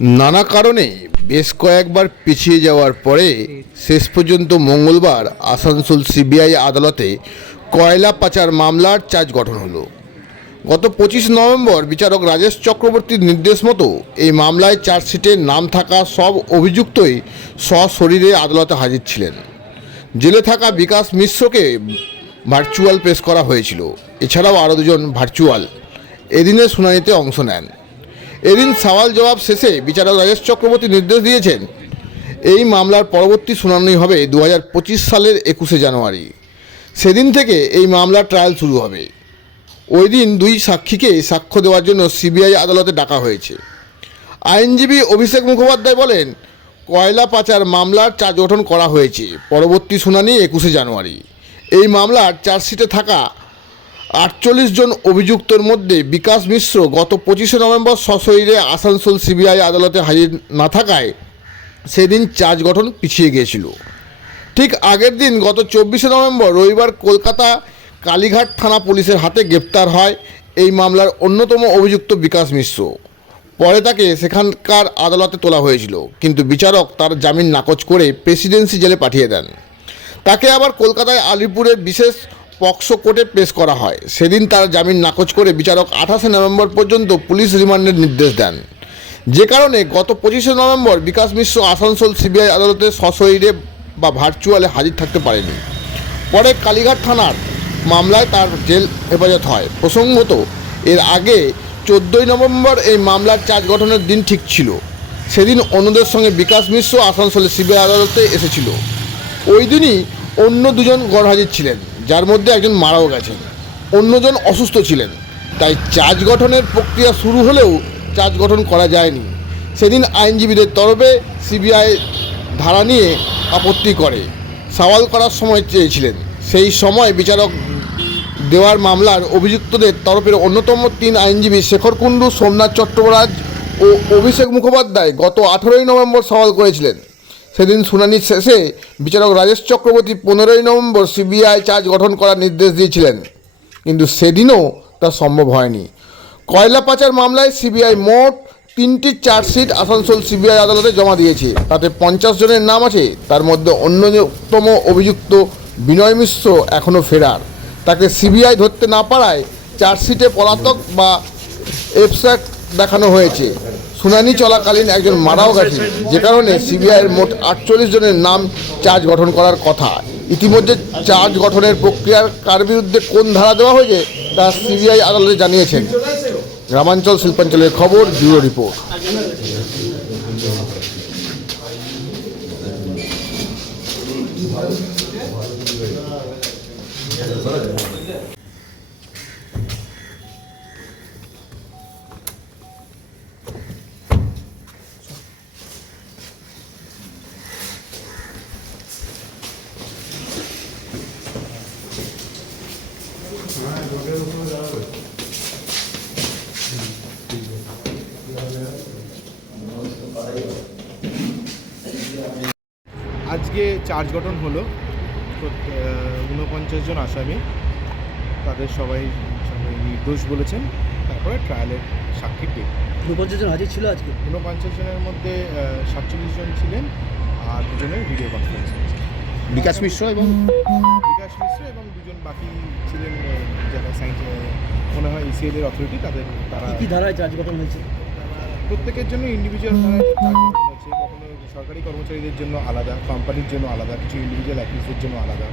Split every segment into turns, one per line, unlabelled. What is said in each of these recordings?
নানা কারণে বেশ কয়েকবার পিছিয়ে যাওয়ার পরে শেষ পর্যন্ত মঙ্গলবার আসানসোল সিবিআই আদালতে কয়লা পাচার মামলার চার্জ গঠন হলো। গত পঁচিশ নভেম্বর বিচারক রাজেশ চক্রবর্তীর নির্দেশ মতো এই মামলায় চার্জশিটে নাম থাকা সব অভিযুক্তই সশরীরে আদালতে হাজির ছিলেন। জেলে থাকা বিকাশ মিশ্রকে ভার্চুয়াল পেশ করা হয়েছিল। এছাড়াও আরও দুজন ভার্চুয়াল। এদিনের শুনানিতে অংশ নেন। এদিন সওয়াল জবাব শেষে বিচারক রাজেশ চক্রবর্তী নির্দেশ দিয়েছেন, এই মামলার পরবর্তী শুনানি হবে দু হাজার পঁচিশ সালের একুশে জানুয়ারি। সেদিন থেকে এই মামলার ট্রায়াল শুরু হবে। ওই দিন দুই সাক্ষীকে সাক্ষ্য দেওয়ার জন্য সিবিআই আদালতে ডাকা হয়েছে। আইনজীবী অভিষেক মুখোপাধ্যায় বলেন, কয়লা পাচার মামলার চার্জ গঠন করা হয়েছে। পরবর্তী শুনানি একুশে জানুয়ারি। এই মামলার চার্জশিটে থাকা আটচল্লিশ জন অভিযুক্তর মধ্যে বিকাশ মিশ্র গত পঁচিশে নভেম্বর সশরীরে আসানসোল সিবিআই আদালতে হাজির না থাকায় সেদিন চার্জ গঠন পিছিয়ে গিয়েছিল। ঠিক আগের দিন গত চব্বিশে নভেম্বর রবিবার কলকাতা কালীঘাট থানা পুলিশের হাতে গ্রেপ্তার হয় এই মামলার অন্যতম অভিযুক্ত বিকাশ মিশ্র। পরে তাকে সেখানকার আদালতে তোলা হয়েছিল, কিন্তু বিচারক তার জামিন নাকচ করে প্রেসিডেন্সি জেলে পাঠিয়ে দেন। তাকে আবার কলকাতায় আলিপুরের বিশেষ পক্সো কোর্টে পেশ করা হয়। সেদিন তার জামিন নাকচ করে বিচারক আঠাশে নভেম্বর পর্যন্ত পুলিশ রিমান্ডের নির্দেশ দেন। যে কারণে গত পঁচিশে নভেম্বর বিকাশ মিশ্র আসানসোল সিবিআই আদালতে সশরীরে বা ভার্চুয়ালে হাজির থাকতে পারেনি। পরে কালীঘাট থানার মামলায় তার জেল হেফাজত হয়। প্রসঙ্গত, এর আগে চোদ্দোই নভেম্বর এই মামলার চার্জ গঠনের দিন ঠিক ছিল। সেদিন অন্যদের সঙ্গে বিকাশ মিশ্র আসানসোলের সিবিআই আদালতে এসেছিল। ওই দিনই অন্য দুজন গড়হাজির ছিলেন। যার মধ্যে একজন মারাও গেছেন। অন্যজন অসুস্থ ছিলেন। তাই চার্জ গঠনের প্রক্রিয়া শুরু হলেও চার্জ গঠন করা যায়নি। সেদিন আইনজীবীদের তরফে সিবিআই ধারা নিয়ে আপত্তি করে। সওয়াল করার সময় চেয়েছিলেন। সেই সময় বিচারক দেওয়ার মামলার অভিযুক্তদের তরফের অন্যতম তিন আইনজীবী শেখর কুণ্ডু, সোমনাথ চট্টোপাধ্যায় ও অভিষেক মুখোপাধ্যায় গত আঠেরোই নভেম্বর সওয়াল করেছিলেন। সেদিন শুনানি শেষে বিচারক রাজেশ চক্রবর্তী পনেরোই নভেম্বর সিবিআই চার্জ গঠন করার নির্দেশ দিয়েছিলেন। কিন্তু সেদিনও তা সম্ভব হয়নি। কয়লা পাচার মামলায় সিবিআই মোট তিনটি চার্জশিট আসানসোল সিবিআই আদালতে জমা দিয়েছে। তাতে পঞ্চাশ জনের নাম আছে, তার মধ্যে অন্যতম অভিযুক্ত বিনয় মিশ্র এখনও ফেরার। তাকে সিবিআই ধরতে না পারায় চার্জশিটে পলাতক বা এফস্যাট দেখানো হয়েছে। শুনানি চলাকালীন একজন মারাও গেছে যে কারণে সিবিআইয়ের মোট আটচল্লিশ জনের নাম চার্জ গঠন করার কথা। ইতিমধ্যে চার্জ গঠনের প্রক্রিয়ার কার বিরুদ্ধে কোন ধারা দেওয়া হয়েছে, তা সিবিআই আদালতে জানিয়েছেন। গ্রামাঞ্চল শিল্পাঞ্চলের খবর, ব্যুরো রিপোর্ট।
আজকে চার্জ গঠন হলো ঊনপঞ্চাশ জন আসামি তাদের সবাই নির্দোষ বলেছেন তারপরে ট্রায়ালের সাক্ষীর ডেট
ঊনপঞ্চাশ জন হাজির ছিল আজকে?
ঊনপঞ্চাশ জনের মধ্যে সাতচল্লিশ জন ছিলেন আর দুজনের ভিডিও কনফারেন্স
বিকাশ মিশ্র এবং
বিকাশ মিশ্র এবং দুজন বাকি ছিলেন যারা সাইন্স মনে হয় ইসিএল এর অথরিটি তাদের তারা
কি ধারায় চার্জ গঠন হয়েছে?
প্রত্যেকের জন্য ইন্ডিভিজুয়াল ধারায় চার্জ গঠন হচ্ছে কখনো সরকারি কর্মচারীদের জন্য আলাদা কোম্পানির জন্য আলাদা কিছু ইন্ডিভিজুয়াল অ্যাক্টিভিস্টদের জন্য আলাদা।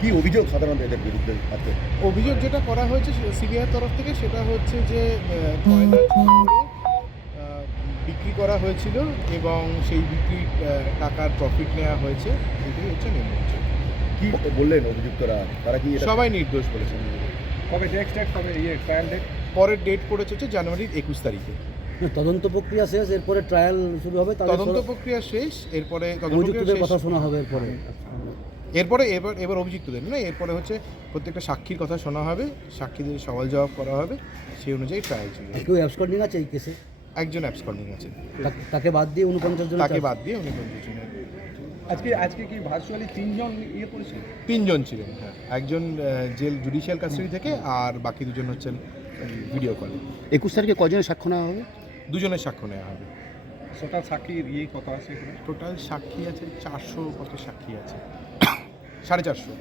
কি অভিযোগ সাধারণত এদের বিরুদ্ধে আছে?
অভিযোগ যেটা করা হয়েছে সিবিআই তরফ থেকে সেটা হচ্ছে যে কয়লা বিক্রি করা হয়েছিল এবং সেই বিক্রি টাকার প্রফিট নেওয়া হয়েছে। এটাই হচ্ছে নিম্ন অভিযোগ।
কি বললেন অভিযুক্তরা? তারা কি
সবাই নির্দোষ বলেছেন।
কবে নেক্সট ডেট কবে ইয়ে ট্রায়াল ডেট
পরের ডেট পড়েছে হচ্ছে জানুয়ারির একুশ তারিখে।
তদন্ত প্রক্রিয়া শেষ এরপরে ট্রায়াল শুরু হবে
তদন্ত প্রক্রিয়া শেষ এরপরে
অভিযুক্তদের কথা শোনা হবে এরপরে।
এরপরে এবার এবার অভিযুক্তদের না এরপরে হচ্ছে প্রত্যেকটা সাক্ষীর কথা শোনা হবে সাক্ষীদের সওয়াল জবাব করা হবে সেই অনুযায়ী ট্রায়াল চলবে।
কেউ অ্যাবসকন্ডিং আছে এই কেসে
একজন অ্যাবসকন্ডিং আছে।
তাকে- বাদ দিয়ে উনপঞ্চাশ জন
তাকে বাদ দিয়ে উনি পঞ্চাশ জনের
আজকে আজকে কি ভার্চুয়ালি তিনজন ইয়ে করেছিল?
তিনজন ছিলেন হ্যাঁ। একজন জেল জুডিশিয়াল কাস্টাডি থেকে আর বাকি দুজন হচ্ছেন ভিডিও কলে
একুশ তারিখে কজনের সাক্ষ্য নেওয়া হবে?
দুজনের সাক্ষ্য নেওয়া হবে।
টোটাল সাক্ষীর ইয়ে কত আছে এখানে?
টোটাল সাক্ষী আছে চারশো কত সাক্ষী আছে। সাড়ে চারশো।